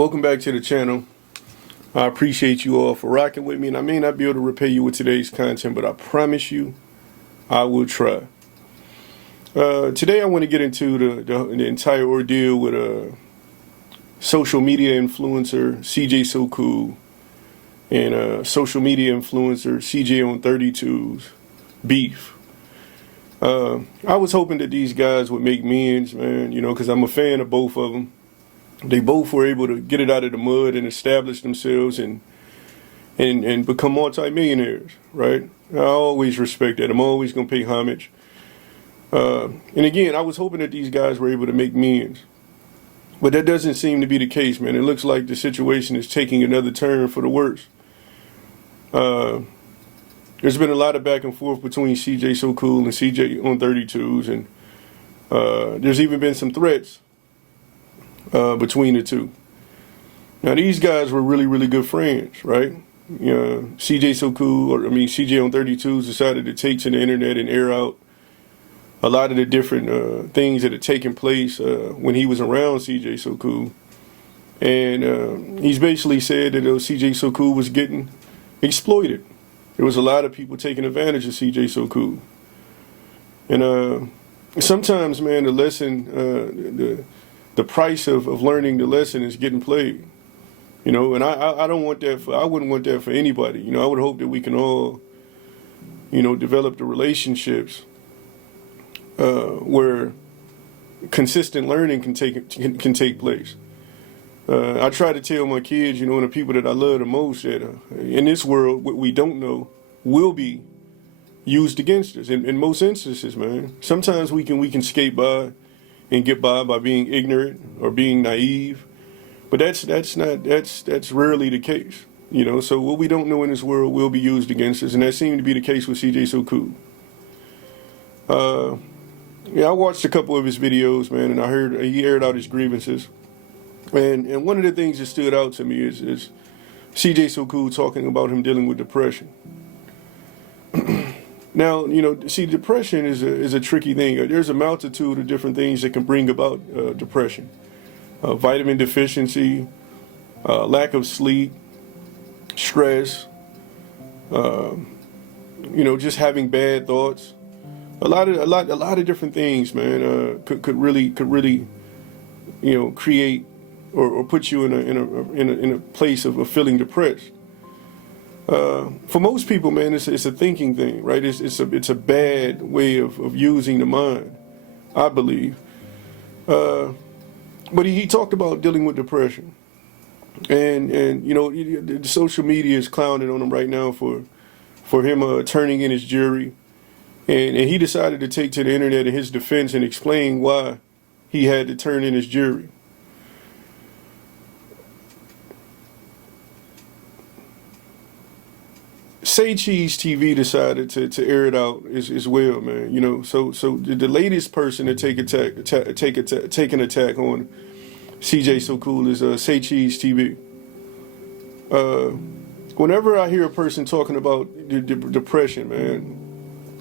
Welcome back to the channel. I appreciate you all for rocking with me, and I may not be able to repay you with today's content, but I promise you I will try. Today I want to get into the entire ordeal with social media influencer cjsocool and social media influencer CJ on 32's beef. I was hoping that these guys would make amends, man, because I'm a fan of both of them. They both were able to get it out of the mud and establish themselves and become multi-millionaires, right? I always respect that. I'm always going to pay homage. And again, I was hoping that these guys were able to make amends. But that doesn't seem to be the case, man. It looks like the situation is taking another turn for the worse. There's been a lot of back and forth between cjsocool and CJ on 32's, and there's even been some threats between the two. Now these guys were really, really good friends, right? CJ on 32's decided to take to the internet and air out a lot of the different things that had taken place when he was around cjsocool. And he's basically said that cjsocool was getting exploited. There was a lot of people taking advantage of cjsocool. And sometimes, man, the lesson, the price of learning the lesson is getting played. And I don't want that I wouldn't want that for anybody. I would hope that we can all, develop the relationships where consistent learning can take place. I try to tell my kids, and the people that I love the most, that in this world, what we don't know will be used against us. In most instances, man. Sometimes we can skate by and get by being ignorant or being naive, but that's rarely the case. So what we don't know in this world will be used against us, and that seemed to be the case with cjsocool. I watched a couple of his videos, man, and I heard he aired out his grievances. And one of the things that stood out to me is cjsocool talking about him dealing with depression. Now, depression is a tricky thing. There's a multitude of different things that can bring about depression. Vitamin deficiency, lack of sleep, stress, just having bad thoughts. A lot of different things, man, could really create or put you in a place of feeling depressed. For most people, man, it's a thinking thing, right? It's a bad way of using the mind, I believe. But he talked about dealing with depression, and the social media is clowning on him right now for him turning in his jury, and he decided to take to the internet in his defense and explain why he had to turn in his jury. Say Cheese TV decided to air it out as well, man. So the latest person to take an attack on cjsocool is Say Cheese TV. Whenever I hear a person talking about depression, man,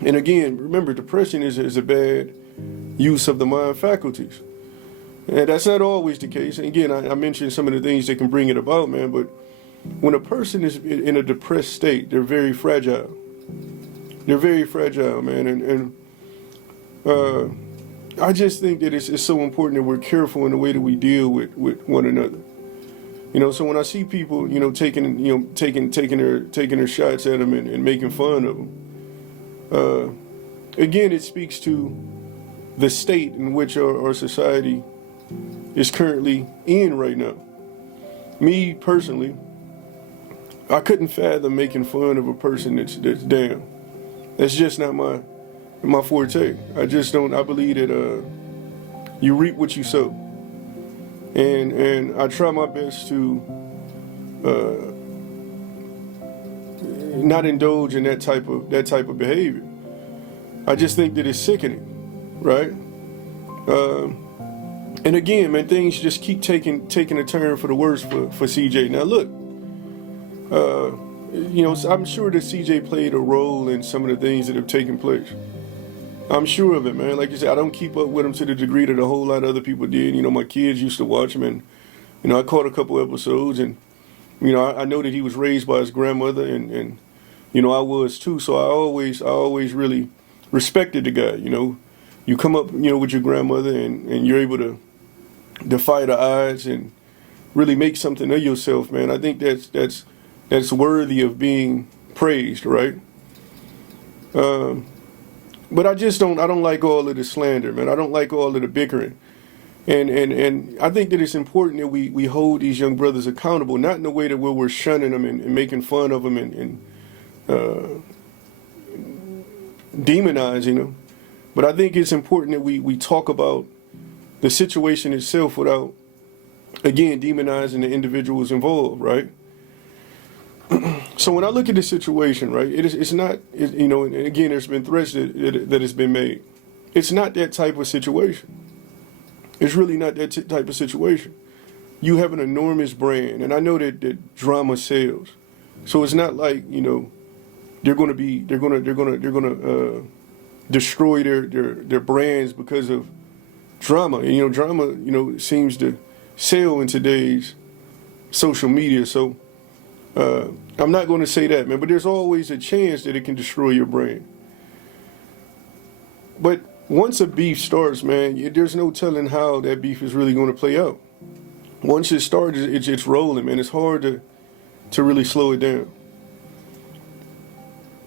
and again, remember, depression is a bad use of the mind faculties, and that's not always the case. And again, I mentioned some of the things that can bring it about, man, but when a person is in a depressed state, they're very fragile. They're very fragile, man. And I just think that it's so important that we're careful in the way that we deal with one another. So when I see people, taking their shots at them and making fun of them, again, it speaks to the state in which our society is currently in right now. Me personally, I couldn't fathom making fun of a person that's down. That's just not my forte. I just don't. I believe that you reap what you sow, and I try my best to not indulge in that type of behavior. I just think that it's sickening, right? And again, man, things just keep taking a turn for the worse for CJ. Now look. I'm sure that CJ played a role in some of the things that have taken place. I'm sure of it, man. Like you said, I don't keep up with him to the degree that a whole lot of other people did. My kids used to watch him, and I caught a couple episodes, and I know that he was raised by his grandmother, and I was too. So I always really respected the guy. You come up, with your grandmother, and you're able to defy the odds and really make something of yourself, man. I think that's worthy of being praised, right? But I don't like all of the slander, man. I don't like all of the bickering. And I think that it's important that we hold these young brothers accountable, not in the way that we're shunning them and making fun of them and demonizing them. But I think it's important that we talk about the situation itself without, again, demonizing the individuals involved, right? So when I look at the situation, right, it's not, and again, there's been threats that has been made. It's not that type of situation. It's really not that type of situation. You have an enormous brand, and I know that drama sells. So it's not like they're going to destroy their brands because of drama. And drama seems to sell in today's social media. So I'm not going to say that, man. But there's always a chance that it can destroy your brand. But once a beef starts, man, there's no telling how that beef is really going to play out. Once it starts, it's rolling, man. It's hard to really slow it down.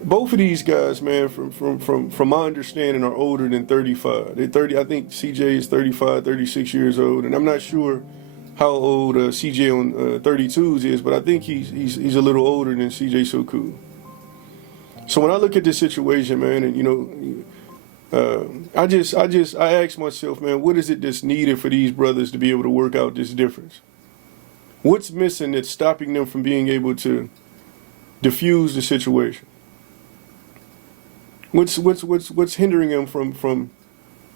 Both of these guys, man, from my understanding, are older than 35. They're 30. I think CJ is 35, 36 years old, and I'm not sure how old CJ on 32's is, but I think he's a little older than cjsocool. So when I look at this situation, man, and I ask myself, man, what is it that's needed for these brothers to be able to work out this difference? What's missing that's stopping them from being able to diffuse the situation? What's hindering them from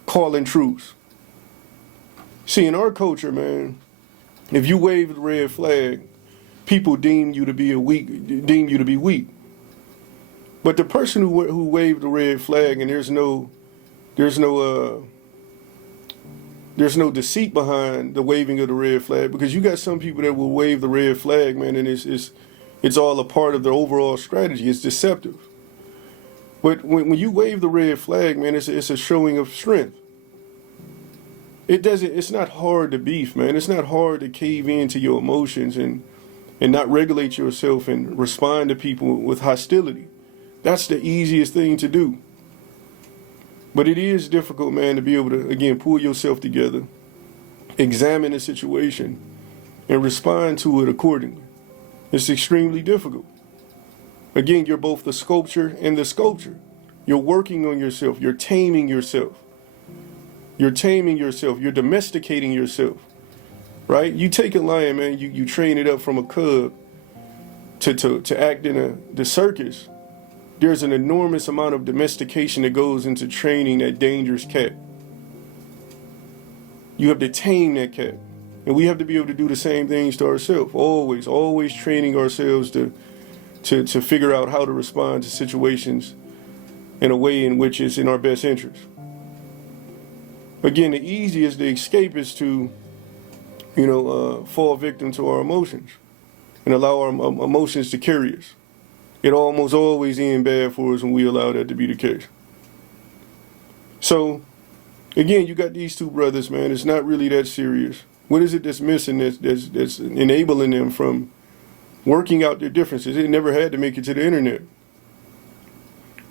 calling truce? See, in our culture, man, if you wave the red flag, people deem you to be weak. But the person who waved the red flag, and there's no deceit behind the waving of the red flag, because you got some people that will wave the red flag, man, and it's all a part of their overall strategy. It's deceptive. But when you wave the red flag, man, it's a showing of strength. It's not hard to beef, man. It's not hard to cave into your emotions and not regulate yourself and respond to people with hostility. That's the easiest thing to do. But it is difficult, man, to be able to, again, pull yourself together, examine the situation, and respond to it accordingly. It's extremely difficult. Again, you're both the sculpture and the sculpture. You're working on yourself. You're taming yourself. You're domesticating yourself, right? You take a lion, man, you train it up from a cub to act in the circus. There's an enormous amount of domestication that goes into training that dangerous cat. You have to tame that cat. And we have to be able to do the same things to ourselves. Always training ourselves to figure out how to respond to situations in a way in which it's in our best interest. Again, the easiest to escape is to, fall victim to our emotions and allow our emotions to carry us. It almost always ends bad for us when we allow that to be the case. So, again, you got these two brothers, man. It's not really that serious. What is it that's missing that's enabling them from working out their differences? They never had to make it to the internet.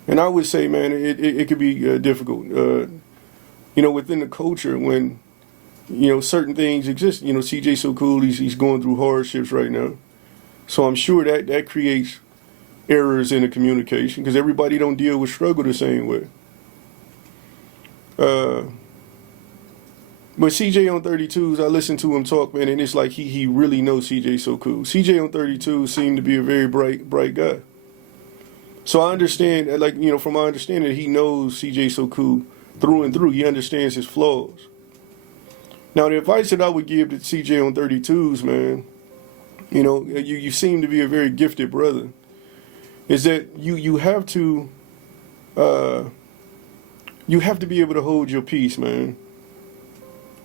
And I would say, man, it could be difficult. Within the culture when, certain things exist. cjsocool, he's going through hardships right now. So I'm sure that creates errors in the communication because everybody don't deal with struggle the same way. But CJ on 32's, I listen to him talk, man, and it's like he really knows cjsocool. CJ on 32 seemed to be a very bright guy. So I understand, from my understanding, he knows cjsocool through and through. He understands his flaws. Now, the advice that I would give to CJ on 32's, man, you seem to be a very gifted brother, is that you have to be able to hold your peace, man.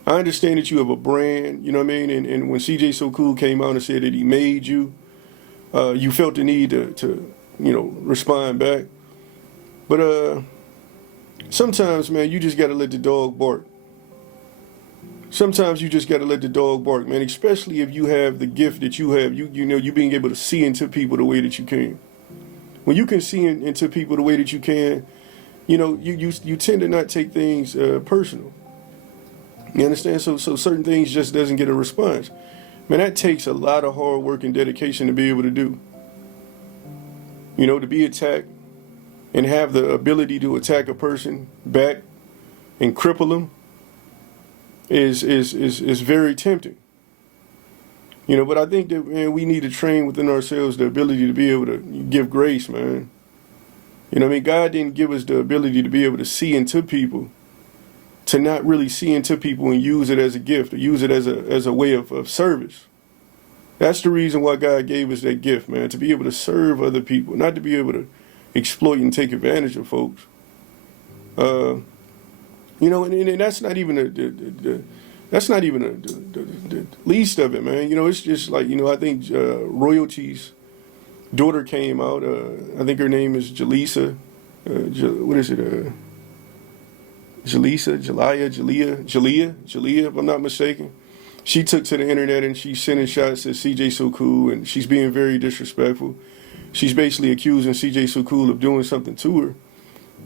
I understand that you have a brand, you know what I mean? And when CJ So Cool came out and said that he made you, you felt the need to respond back. But sometimes, man, you just got to let the dog bark. Sometimes you just got to let the dog bark, man, especially if you have the gift that you have, you being able to see into people the way that you can. When you can see into people the way that you can, you tend to not take things personal. You understand? So certain things just doesn't get a response. Man, that takes a lot of hard work and dedication to be able to do. To be attacked and have the ability to attack a person back and cripple them is very tempting. But I think that, man, we need to train within ourselves the ability to be able to give grace, man. God didn't give us the ability to be able to see into people, to not really see into people and use it as a gift, or use it as a way of service. That's the reason why God gave us that gift, man, to be able to serve other people, not to be able to exploit and take advantage of folks. And that's not even the least of it, man. It's just like, I think Royalty's daughter came out. I think her name is Jalisa. What is it? Jalea, if I'm not mistaken. She took to the internet and she's sending shots at CJ So Cool, and she's being very disrespectful. She's basically accusing CJ So Cool of doing something to her.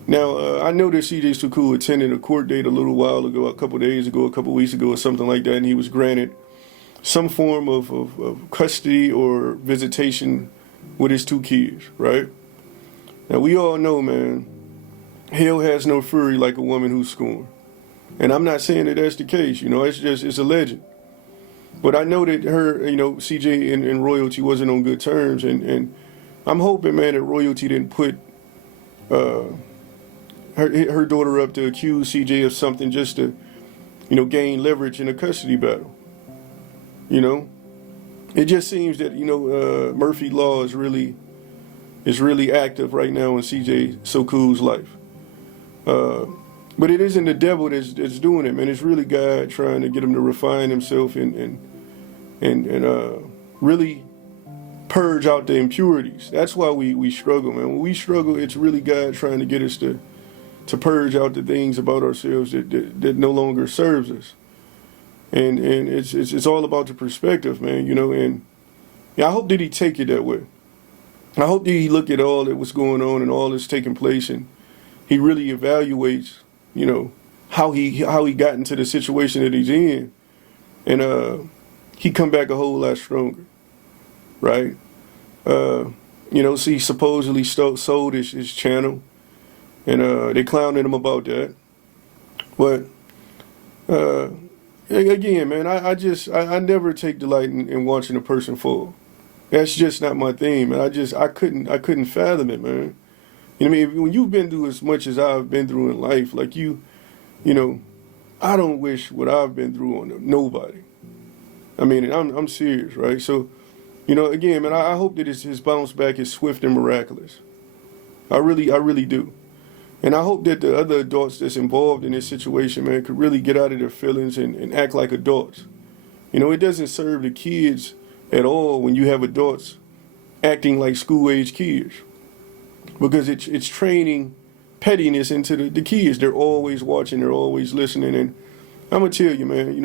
Now, I know that CJ So Cool attended a court date a little while ago, a couple days ago, a couple weeks ago, or something like that, and he was granted some form of custody or visitation with his 2 kids, right? Now, we all know, man, hell has no fury like a woman who's scorned. And I'm not saying that that's the case, it's a legend. But I know that her, CJ and Royalty wasn't on good terms, and I'm hoping, man, that Royalty didn't put her daughter up to accuse CJ of something just to, gain leverage in a custody battle. It just seems that, Murphy Law is really active right now in CJ So Cool's life. But it isn't the devil that's doing it, man. It's really God trying to get him to refine himself and really purge out the impurities. That's why we struggle, man. When we struggle, it's really God trying to get us to purge out the things about ourselves that no longer serves us. And it's all about the perspective, man. And I hope that he take it that way. I hope that he look at all that was going on and all that's taking place, and he really evaluates, how he got into the situation that he's in, and he come back a whole lot stronger, right? He supposedly sold his channel, and they clowning him about that. But again, man, I never take delight in watching a person fall. That's just not my thing, man. I couldn't fathom it, man. What I mean? When you've been through as much as I've been through in life, like I don't wish what I've been through on nobody. I mean, I'm serious, right? So, again, man, I hope that his bounce back is swift and miraculous. I really do. And I hope that the other adults that's involved in this situation, man, could really get out of their feelings and act like adults. It doesn't serve the kids at all when you have adults acting like school-age kids. Because it's training pettiness into the kids. They're always watching, they're always listening, and I'm gonna tell you, man.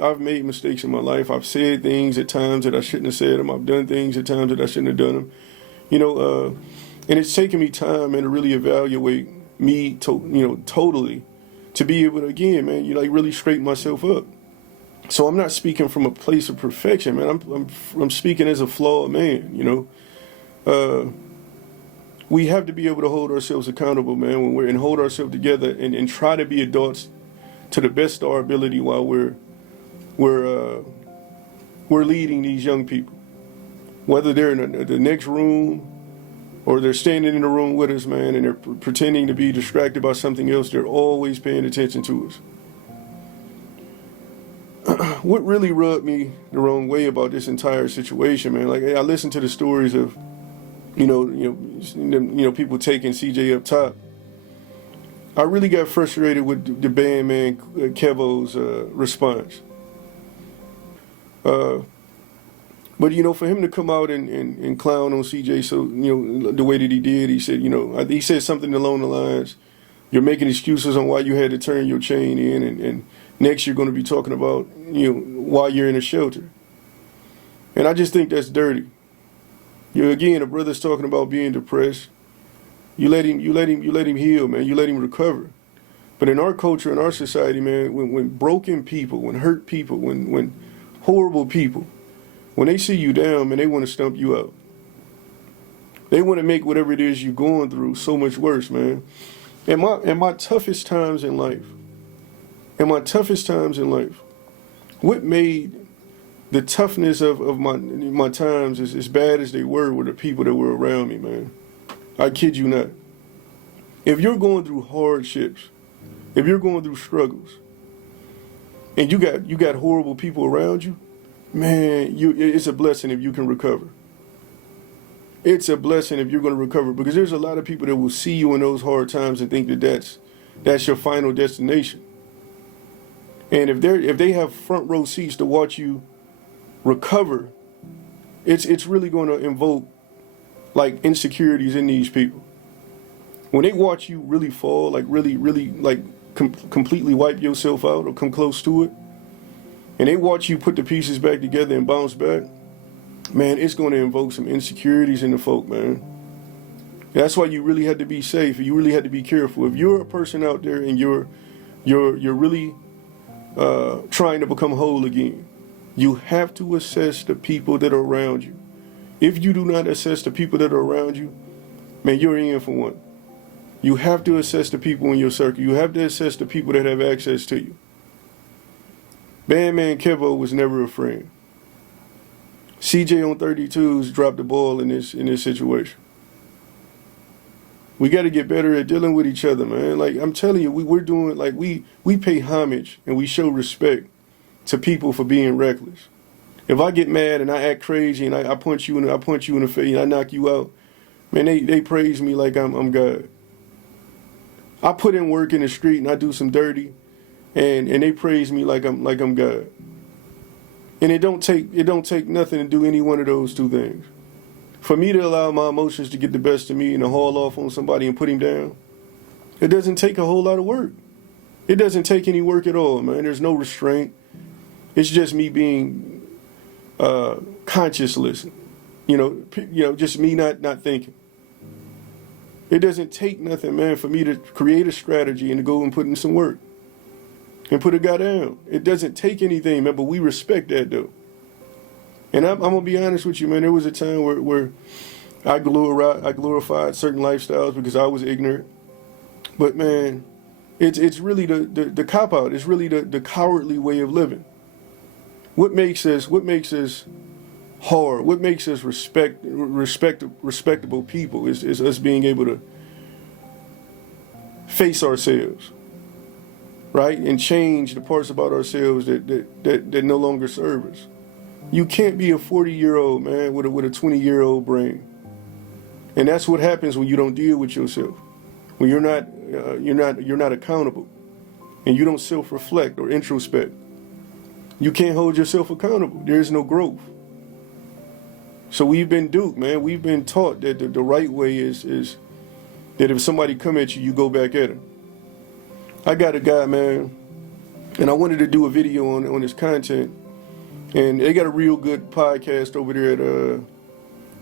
I've made mistakes in my life. I've said things at times that I shouldn't have said them. I've done things at times that I shouldn't have done them. And it's taken me time, man, to really evaluate me, totally, to be able to, again, man, really straighten myself up. So I'm not speaking from a place of perfection, man. I'm speaking as a flawed man. We have to be able to hold ourselves accountable, man, and hold ourselves together and try to be adults to the best of our ability while we're leading these young people. Whether they're in the next room or they're standing in the room with us, man, and they're pretending to be distracted by something else, they're always paying attention to us. What really rubbed me the wrong way about this entire situation, man, like I listened to the stories of people taking CJ up top, I really got frustrated with the bandman Kevo's response. But for him to come out and clown on CJ, so the way that he did, he said, he said something along the lines, "You're making excuses on why you had to turn your chain in, and next you're going to be talking about why you're in a shelter." And I just think that's dirty. Again, a brother's talking about being depressed. You let him heal, man. You let him recover. But in our culture, in our society, man, when broken people, when hurt people, when horrible people, when they see you down, man, they want to stump you out. They want to make whatever it is you're going through so much worse, man. In my toughest times in life, what made the toughness of my times as bad as they were the people that were around me, man. I kid you not. If you're going through hardships, if you're going through struggles, and you got horrible people around you, man, it's a blessing if you can recover. It's a blessing if you're going to recover, because there's a lot of people that will see you in those hard times and think that that's your final destination. And if they have front row seats to watch you recover, it's really going to invoke like insecurities in these people. When they watch you really fall, like really like completely wipe yourself out or come close to it, and they watch you put the pieces back together and bounce back, man, it's going to invoke some insecurities in the folk, man. That's why you really had to be safe. You really had to be careful. If you're a person out there and you're really trying to become whole again, you have to assess the people that are around you. If you do not assess the people that are around you, man, you're in for one. You have to assess the people in your circle. You have to assess the people that have access to you. Bandman Kevo was never a friend. CJ on 32's dropped the ball in this situation. We got to get better at dealing with each other, man. Like I'm telling you, we're doing like we pay homage and we show respect to people for being reckless. If I get mad and I act crazy and I punch you in the face and I knock you out, man, they praise me like I'm God. I put in work in the street and I do some dirty, and they praise me like I'm God. And it don't take nothing to do any one of those two things. For me to allow my emotions to get the best of me and to haul off on somebody and put him down, it doesn't take a whole lot of work. It doesn't take any work at all, man. There's no restraint. It's just me being conscienceless, just me not thinking. It doesn't take nothing, man, for me to create a strategy and to go and put in some work and put a guy down. It doesn't take anything, man, but we respect that, though. And I'm going to be honest with you, man. There was a time where I glorified certain lifestyles because I was ignorant. But, man, it's really the cop-out. It's really the cowardly way of living. What makes us hard? What makes us respectable people is us being able to face ourselves, right? And change the parts about ourselves that no longer serve us. You can't be a 40-year-old man with a 20-year-old brain. And that's what happens when you don't deal with yourself. When you're not accountable and you don't self-reflect or introspect. You can't hold yourself accountable. There's no growth. So we've been duped, man. We've been taught that the right way is that if somebody come at you, you go back at him. I got a guy, man, and I wanted to do a video on his content, and they got a real good podcast over there at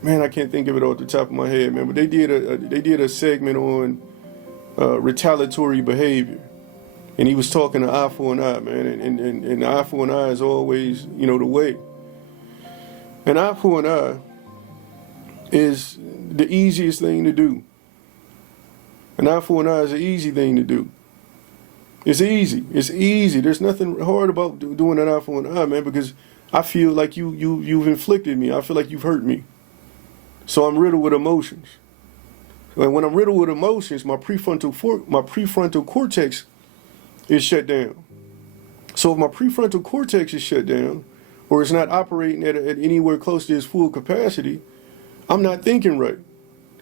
man, I can't think of it off the top of my head, man, but they did a segment on retaliatory behavior. And he was talking to eye for an eye, man, and eye for an eye is always, the way. An eye for an eye is the easiest thing to do. An eye for an eye is an easy thing to do. It's easy. It's easy. There's nothing hard about doing an eye for an eye, man, because I feel like you've inflicted me. I feel like you've hurt me. So I'm riddled with emotions. And when I'm riddled with emotions, my prefrontal cortex is shut down. So if my prefrontal cortex is shut down, or it's not operating at anywhere close to its full capacity, I'm not thinking right.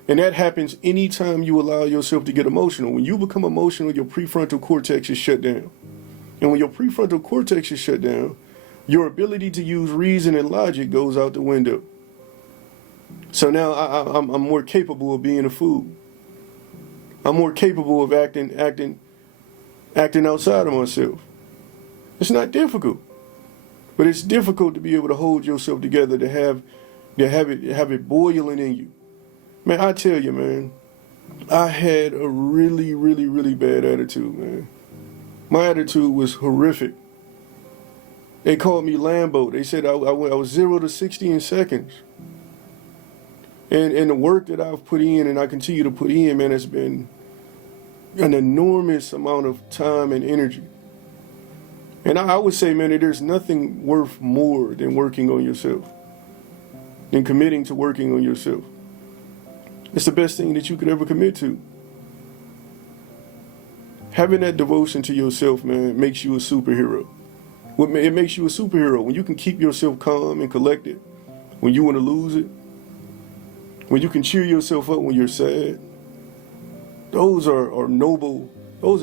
And that happens anytime you allow yourself to get emotional. When you become emotional, your prefrontal cortex is shut down. And when your prefrontal cortex is shut down, your ability to use reason and logic goes out the window. So now I'm more capable of being a fool. I'm more capable of acting outside of myself. It's not difficult, but it's difficult to be able to hold yourself together, to have it boiling in you. Man, I tell you, man, I had a really, really, really bad attitude, man. My attitude was horrific. They called me Lambo. They said I was 0 to 60 in seconds. And the work that I've put in and I continue to put in, man, has been an enormous amount of time and energy. And I would say, man, that there's nothing worth more than working on yourself, than committing to working on yourself. It's the best thing that you could ever commit to. Having that devotion to yourself, man, makes you a superhero. It makes you a superhero when you can keep yourself calm and collected, when you want to lose it, when you can cheer yourself up when you're sad. Those are noble. Those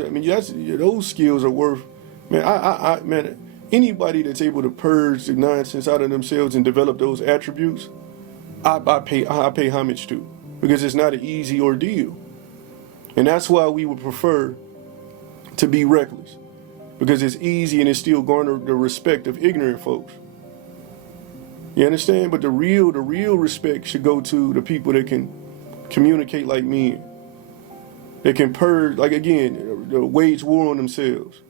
skills are worth. Man, anybody that's able to purge the nonsense out of themselves and develop those attributes, I pay homage to, because it's not an easy ordeal. And that's why we would prefer to be reckless, because it's easy and it still garner the respect of ignorant folks. You understand? But the real respect should go to the people that can communicate like men, that can purge, like, again, wage war on themselves.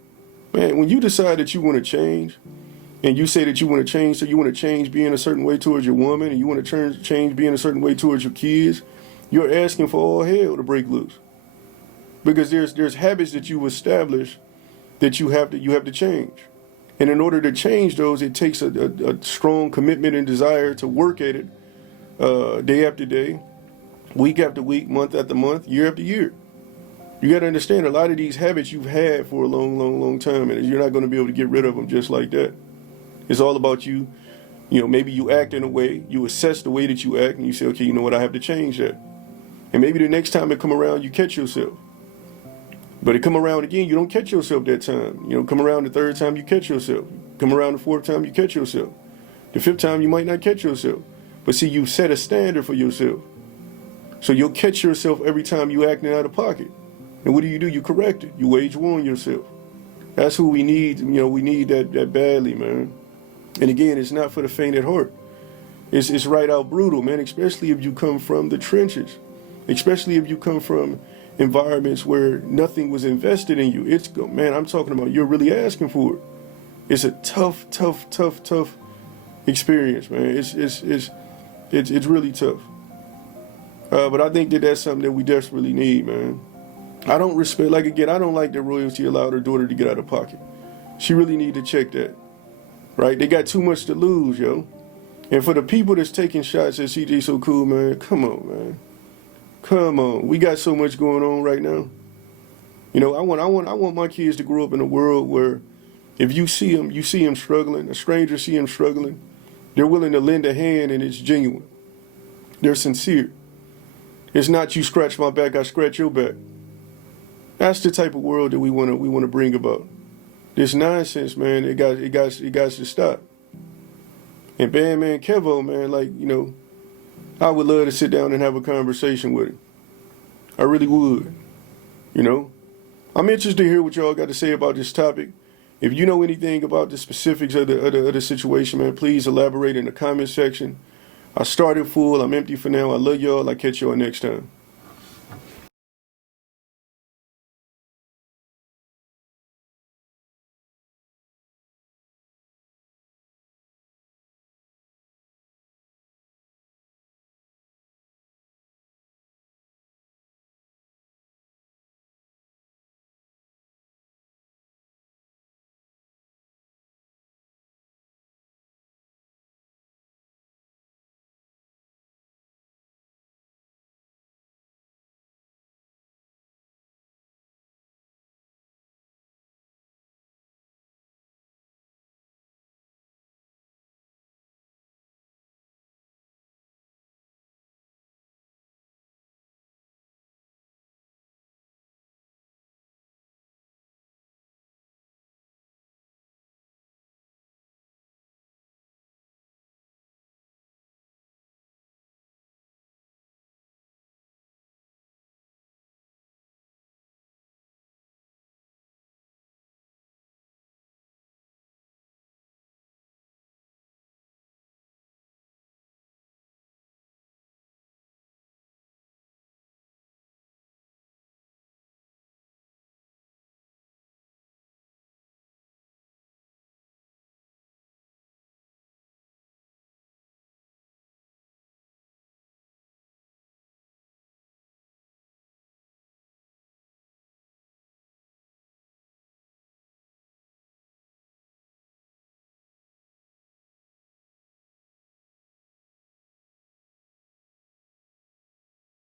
Man, when you decide that you want to change, and you say that you want to change, so you want to change being a certain way towards your woman, and you want to change being a certain way towards your kids, you're asking for all hell to break loose. Because there's habits that you establish that you have to change. And in order to change those, it takes a strong commitment and desire to work at it day after day, week after week, month after month, year after year. You got to understand, a lot of these habits you've had for a long, long, long time, and you're not going to be able to get rid of them just like that. It's all about you. Maybe you act in a way, you assess the way that you act, and you say, okay, you know what, I have to change that. And maybe the next time it come around, you catch yourself. But it come around again, you don't catch yourself that time. Come around the third time, you catch yourself. Come around the fourth time, you catch yourself. The fifth time, you might not catch yourself. But see, you set a standard for yourself. So you'll catch yourself every time you acting out of pocket. And what do? You correct it. You wage war on yourself. That's who we need. We need that badly, man. And again, it's not for the faint at heart. It's right out brutal, man, especially if you come from the trenches. Especially if you come from environments where nothing was invested in you. Man, I'm talking about you're really asking for it. It's a tough experience, man. It's really tough. But I think that's something that we desperately need, man. I don't like that royalty allowed her daughter to get out of pocket. She really need to check that, right? They got too much to lose, yo. And for the people that's taking shots at cjsocool, man, come on, man. Come on. We got so much going on right now. I want my kids to grow up in a world where if you see them struggling, a stranger see them struggling, they're willing to lend a hand and it's genuine. They're sincere. It's not you scratch my back, I scratch your back. That's the type of world that we want to bring about. This nonsense, man, it got to stop. And man, Kevo, man, I would love to sit down and have a conversation with him. I really would. I'm interested to hear what y'all got to say about this topic. If you know anything about the specifics of the situation, man, please elaborate in the comment section. I started full. I'm empty for now. I love y'all. I'll catch y'all next time.